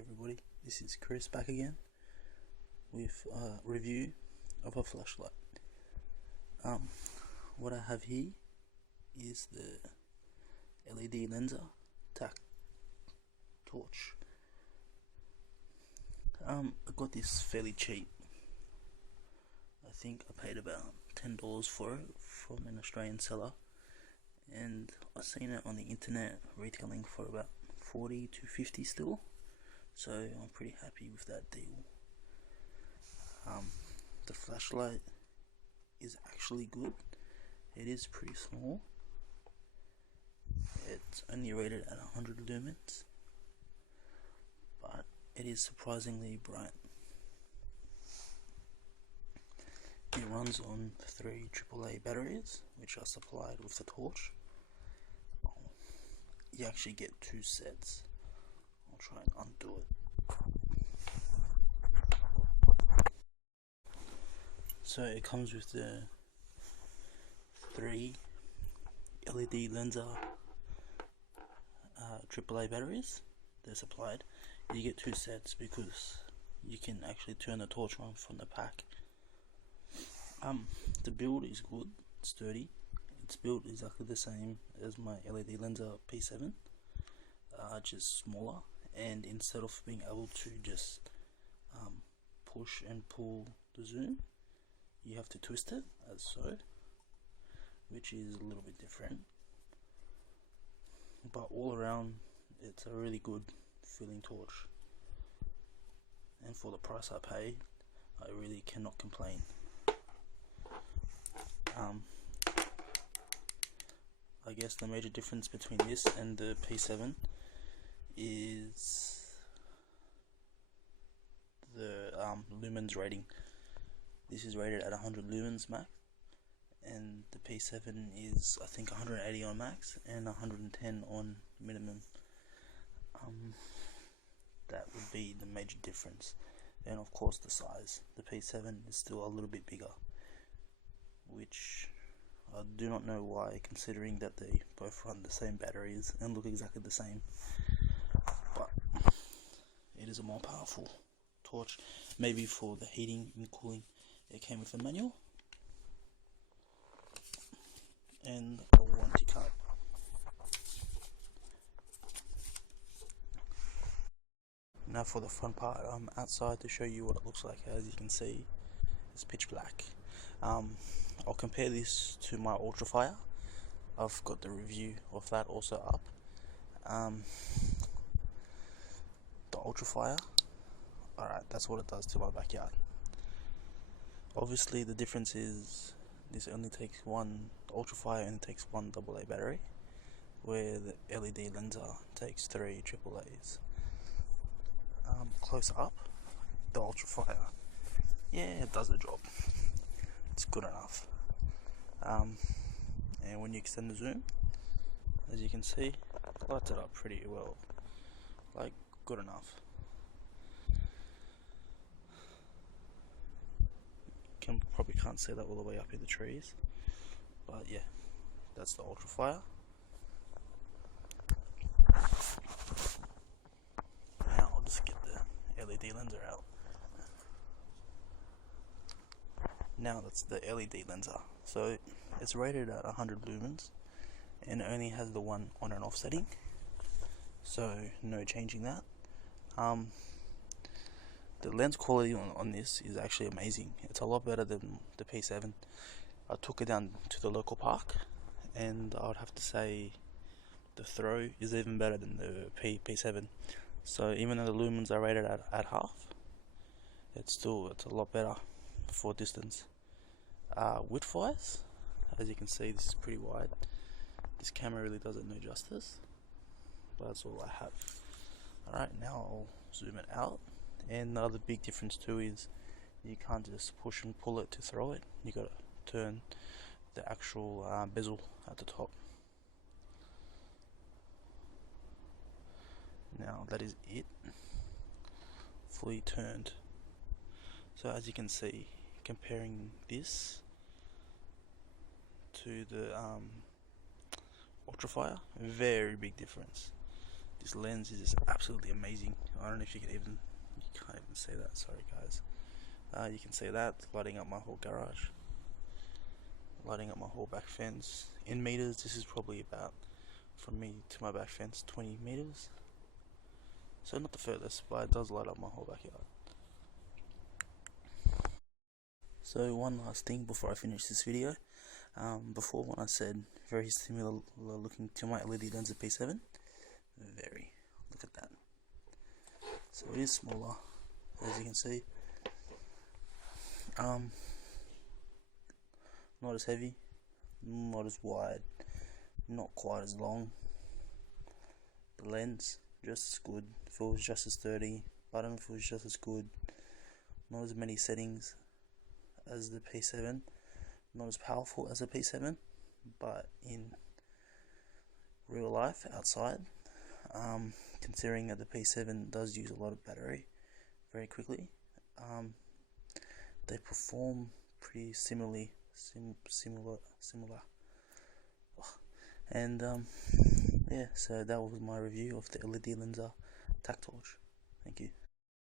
everybody, this is Chris back again with a review of a flashlight. What I have here is the LED lenser tack torch. I got this fairly cheap. I think I paid about $10 for it from an Australian seller, and I seen it on the internet retailing for about 40 to 50 still, so I'm pretty happy with that deal. The flashlight is actually good. It is pretty small. It's only rated at 100 lumens, but it is surprisingly bright. It runs on 3 AAA batteries, which are supplied with the torch. You actually get 2 sets. I'll try and undo it. So it comes with the 3 LED lenser AAA batteries. They're supplied. You get 2 sets because you can actually turn the torch on from the pack. The build is good, sturdy. It's built exactly the same as my LED lenser P7, just smaller, and instead of being able to just push and pull the zoom, you have to twist it as so, which is a little bit different, but all around it's a really good feeling torch, and for the price I paid I really cannot complain. I guess the major difference between this and the P7 is the lumens rating. This is rated at 100 lumens max, and the P7 is I think 180 on max and 110 on minimum. That would be the major difference, and of course the size. The P7 is still a little bit bigger, which I do not know why, considering that they both run the same batteries and look exactly the same, but it is a more powerful torch. Maybe for the heating and cooling it came with a manual and a warranty card. Now for the front part, I'm outside to show you what it looks like. As you can see, it's pitch black. I'll compare this to my Ultrafire. I've got the review of that also up. The Ultrafire, alright, that's what it does to my backyard. Obviously the difference is this only takes one, the Ultrafire only takes 1 AA battery, where the LED lenser takes 3 AAAs. Close up, the Ultrafire, yeah, it does the job. It's good enough. And when you extend the zoom, as you can see, it lights it up pretty well, like good enough. Probably can't see that all the way up in the trees, but yeah, that's the Ultrafire. Now I'll just get the LED lenser out. Now that's the LED lenser. So it's rated at 100 lumens and it only has the one on and off setting, so no changing that. The lens quality on this is actually amazing. It's a lot better than the P7. I took it down to the local park, and I would have to say the throw is even better than the P7. So even though the lumens are rated at half, it's a lot better for distance. Width wise, as you can see, this is pretty wide. This camera really does it no justice, but that's all I have. Alright, now I'll zoom it out. And the other big difference too is you can't just push and pull it to throw it. You gotta turn the actual bezel at the top. Now that is it, fully turned. So as you can see, comparing this to the Ultrafire, very big difference. This lens is just absolutely amazing. I don't know if you can't even say that, sorry guys. You can see that lighting up my whole garage, lighting up my whole back fence. In meters, this is probably about, from me to my back fence, 20 meters. So not the furthest, but it does light up my whole backyard. So one last thing before I finish this video. Before, when I said very similar looking to my LED lens at P7, very, look at that. So it is smaller, as you can see. Not as heavy, not as wide, not quite as long. The lens, just as good, feels just as sturdy, button feels just as good. Not as many settings as the P7, not as powerful as the P7, but in real life, outside, considering that the P7 does use a lot of battery very quickly, they perform pretty similarly, similar. And yeah, so that was my review of the LED Lensa Tac Torch. Thank you.